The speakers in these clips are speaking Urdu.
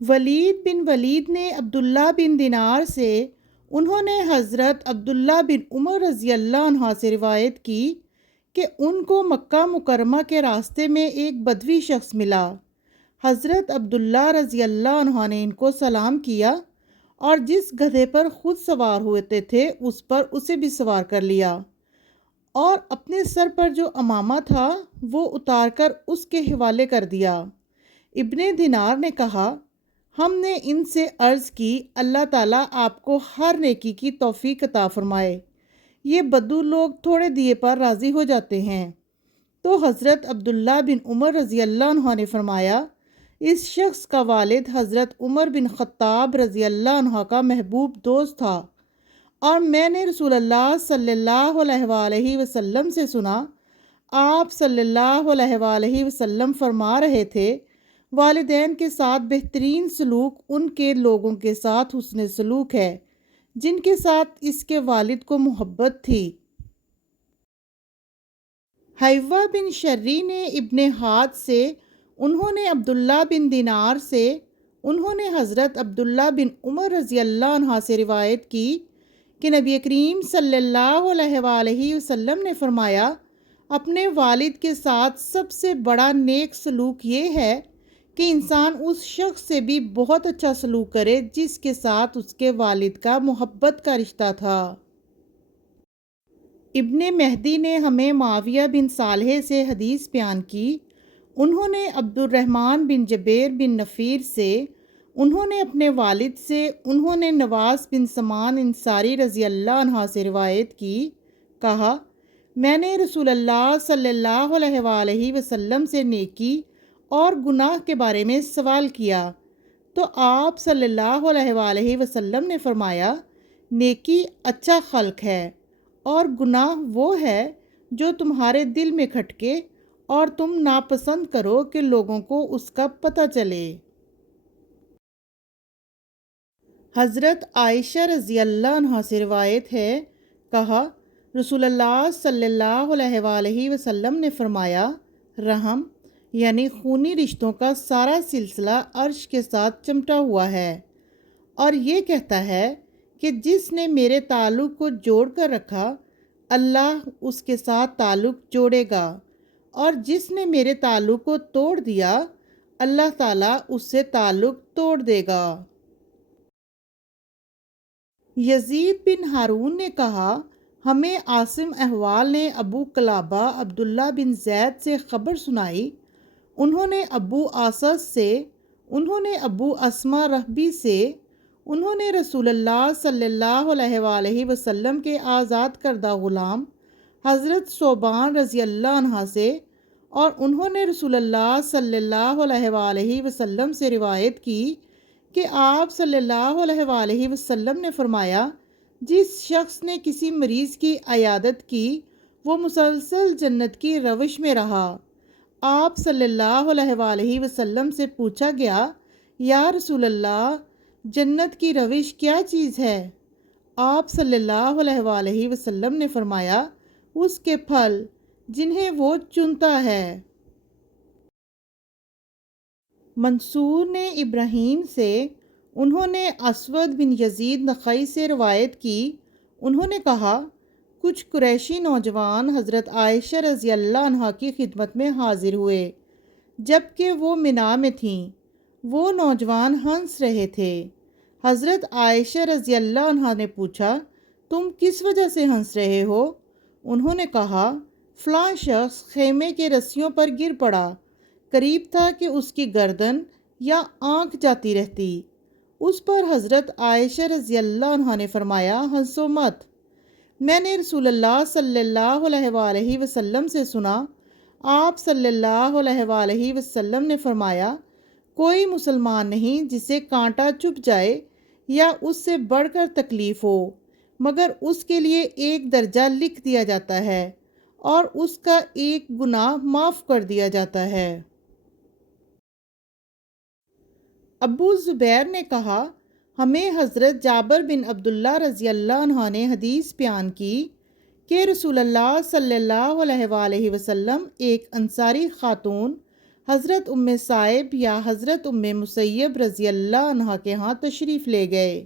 ولید بن ولید نے عبداللہ بن دینار سے، انہوں نے حضرت عبداللہ بن عمر رضی اللہ عنہ سے روایت کی کہ ان کو مکہ مکرمہ کے راستے میں ایک بدوی شخص ملا۔ حضرت عبداللہ رضی اللہ عنہ نے ان کو سلام کیا اور جس گدھے پر خود سوار ہوتے تھے اس پر اسے بھی سوار کر لیا، اور اپنے سر پر جو عمامہ تھا وہ اتار کر اس کے حوالے کر دیا۔ ابن دینار نے کہا، ہم نے ان سے عرض کی، اللہ تعالیٰ آپ کو ہر نیکی کی توفیق عطا فرمائے، یہ بدو لوگ تھوڑے دیے پر راضی ہو جاتے ہیں۔ تو حضرت عبداللہ بن عمر رضی اللہ عنہ نے فرمایا، اس شخص کا والد حضرت عمر بن خطاب رضی اللہ عنہ کا محبوب دوست تھا، اور میں نے رسول اللہ صلی اللہ علیہ وآلہ وسلم سے سنا، آپ صلی اللہ علیہ وآلہ وسلم فرما رہے تھے، والدین کے ساتھ بہترین سلوک ان کے لوگوں کے ساتھ حسن سلوک ہے جن کے ساتھ اس کے والد کو محبت تھی۔ حیوہ بن شری نے ابن ہاد سے، انہوں نے عبداللہ بن دینار سے، انہوں نے حضرت عبداللہ بن عمر رضی اللہ عنہ سے روایت کی کہ نبی کریم صلی اللہ علیہ وآلہ وسلم نے فرمایا، اپنے والد کے ساتھ سب سے بڑا نیک سلوک یہ ہے کہ انسان اس شخص سے بھی بہت اچھا سلوک کرے جس کے ساتھ اس کے والد کا محبت کا رشتہ تھا۔ ابن مہدی نے ہمیں معاویہ بن صالح سے حدیث بیان کی، انہوں نے عبد الرحمن بن جبیر بن نفیر سے، انہوں نے اپنے والد سے، انہوں نے نواس بن سمان انصاری رضی اللہ عنہ سے روایت کی، کہا، میں نے رسول اللہ صلی اللہ علیہ وآلہ وسلم سے نیکی اور گناہ کے بارے میں سوال کیا، تو آپ صلی اللہ علیہ وآلہ وسلم نے فرمایا، نیکی اچھا خلق ہے، اور گناہ وہ ہے جو تمہارے دل میں کھٹکے اور تم ناپسند کرو کہ لوگوں کو اس کا پتہ چلے۔ حضرت عائشہ رضی اللہ عنہ سے روایت ہے، کہا، رسول اللہ صلی اللہ علیہ وآلہ وسلم نے فرمایا، رحم یعنی خونی رشتوں کا سارا سلسلہ عرش کے ساتھ چمٹا ہوا ہے، اور یہ کہتا ہے کہ جس نے میرے تعلق کو جوڑ کر رکھا، اللہ اس کے ساتھ تعلق جوڑے گا، اور جس نے میرے تعلق کو توڑ دیا، اللہ تعالیٰ اس سے تعلق توڑ دے گا۔ یزید بن ہارون نے کہا، ہمیں عاصم احوال نے ابو قلابہ عبداللہ بن زید سے خبر سنائی، انہوں نے ابو آصص سے، انہوں نے ابو اسما رہبی سے، انہوں نے رسول اللہ صلی اللہ علیہ وآلہ وسلم کے آزاد کردہ غلام حضرت ثوبان رضی اللہ عنہ سے، اور انہوں نے رسول اللہ صلی اللہ علیہ وآلہ وسلم سے روایت کی کہ آپ صلی اللہ علیہ وآلہ وسلم نے فرمایا، جس شخص نے کسی مریض کی عیادت کی وہ مسلسل جنت کی روش میں رہا۔ آپ صلی اللہ علیہ وآلہ وسلم سے پوچھا گیا، یا رسول اللہ، جنت کی روش کیا چیز ہے؟ آپ صلی اللہ علیہ وآلہ وسلم نے فرمایا، اس کے پھل جنہیں وہ چنتا ہے۔ منصور نے ابراہیم سے، انہوں نے اسود بن یزید نخعی سے روایت کی، انہوں نے کہا، کچھ قریشی نوجوان حضرت عائشہ رضی اللہ عنہ کی خدمت میں حاضر ہوئے جبکہ وہ منا میں تھیں، وہ نوجوان ہنس رہے تھے۔ حضرت عائشہ رضی اللہ عنہ نے پوچھا، تم کس وجہ سے ہنس رہے ہو؟ انہوں نے کہا، فلاں شخص خیمے کے رسیوں پر گر پڑا، قریب تھا کہ اس کی گردن یا آنکھ جاتی رہتی۔ اس پر حضرت عائشہ رضی اللہ عنہ نے فرمایا، ہنسو مت، میں نے رسول اللہ صلی اللہ علیہ وآلہ وسلم سے سنا، آپ صلی اللہ علیہ وآلہ وسلم نے فرمایا، کوئی مسلمان نہیں جسے کانٹا چبھ جائے یا اس سے بڑھ کر تکلیف ہو، مگر اس کے لیے ایک درجہ لکھ دیا جاتا ہے اور اس کا ایک گناہ معاف کر دیا جاتا ہے۔ ابو زبیر نے کہا، ہمیں حضرت جابر بن عبداللہ رضی اللہ عنہ نے حدیث بیان کی کہ رسول اللہ صلی اللہ علیہ وآلہ وسلم ایک انصاری خاتون حضرت صائب یا حضرت مسیب رضی اللہ عنہ کے ہاں تشریف لے گئے۔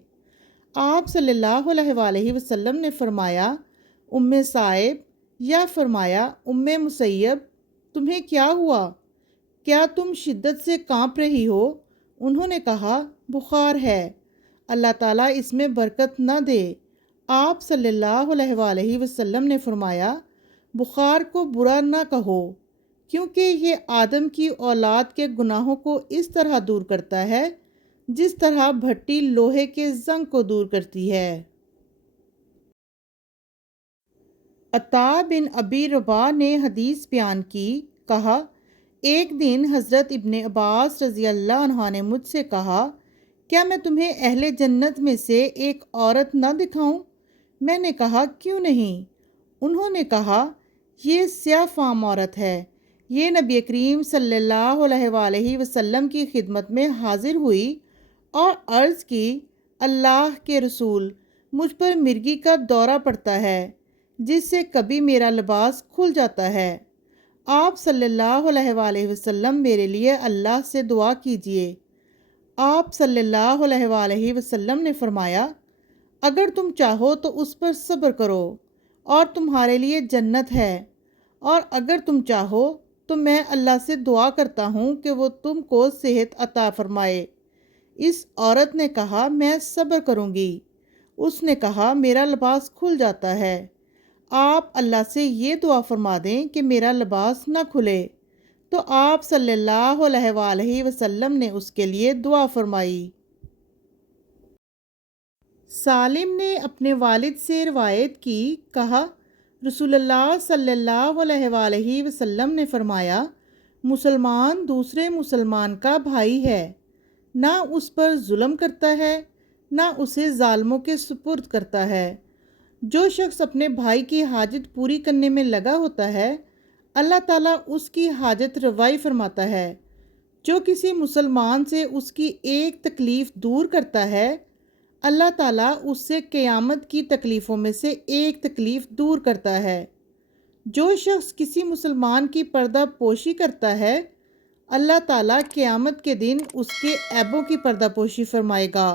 آپ صلی اللہ علیہ وآلہ وسلم نے فرمایا، صائب، یا فرمایا مسیب، تمہیں کیا ہوا؟ کیا تم شدت سے کانپ رہی ہو؟ انہوں نے کہا، بخار ہے، اللہ تعالیٰ اس میں برکت نہ دے۔ آپ صلی اللہ علیہ وآلہ وسلم نے فرمایا، بخار کو برا نہ کہو، کیونکہ یہ آدم کی اولاد کے گناہوں کو اس طرح دور کرتا ہے جس طرح بھٹی لوہے کے زنگ کو دور کرتی ہے۔ عطا بن ابی رباح نے حدیث بیان کی، کہا، ایک دن حضرت ابن عباس رضی اللہ عنہ نے مجھ سے کہا، کیا میں تمہیں اہل جنت میں سے ایک عورت نہ دکھاؤں؟ میں نے کہا، کیوں نہیں؟ انہوں نے کہا، یہ سیاہ فام عورت ہے، یہ نبی کریم صلی اللہ علیہ وآلہ وسلم کی خدمت میں حاضر ہوئی اور عرض کی، اللہ کے رسول، مجھ پر مرگی کا دورہ پڑتا ہے جس سے کبھی میرا لباس کھل جاتا ہے، آپ صلی اللہ علیہ وآلہ وسلم میرے لیے اللہ سے دعا کیجئے۔ آپ صلی اللہ علیہ وآلہ وسلم نے فرمایا، اگر تم چاہو تو اس پر صبر کرو اور تمہارے لیے جنت ہے، اور اگر تم چاہو تو میں اللہ سے دعا کرتا ہوں کہ وہ تم کو صحت عطا فرمائے۔ اس عورت نے کہا، میں صبر کروں گی۔ اس نے کہا، میرا لباس کھل جاتا ہے، آپ اللہ سے یہ دعا فرما دیں کہ میرا لباس نہ کھلے۔ تو آپ صلی اللہ علیہ وآلہ وسلم نے اس کے لیے دعا فرمائی۔ سالم نے اپنے والد سے روایت کی، کہا، رسول اللہ صلی اللہ علیہ وآلہ وسلم نے فرمایا، مسلمان دوسرے مسلمان کا بھائی ہے، نہ اس پر ظلم کرتا ہے، نہ اسے ظالموں کے سپرد کرتا ہے۔ جو شخص اپنے بھائی کی حاجت پوری کرنے میں لگا ہوتا ہے، اللہ تعالیٰ اس کی حاجت روائی فرماتا ہے۔ جو کسی مسلمان سے اس کی ایک تکلیف دور کرتا ہے، اللہ تعالیٰ اس سے قیامت کی تکلیفوں میں سے ایک تکلیف دور کرتا ہے۔ جو شخص کسی مسلمان کی پردہ پوشی کرتا ہے، اللہ تعالیٰ قیامت کے دن اس کے عیبوں کی پردہ پوشی فرمائے گا۔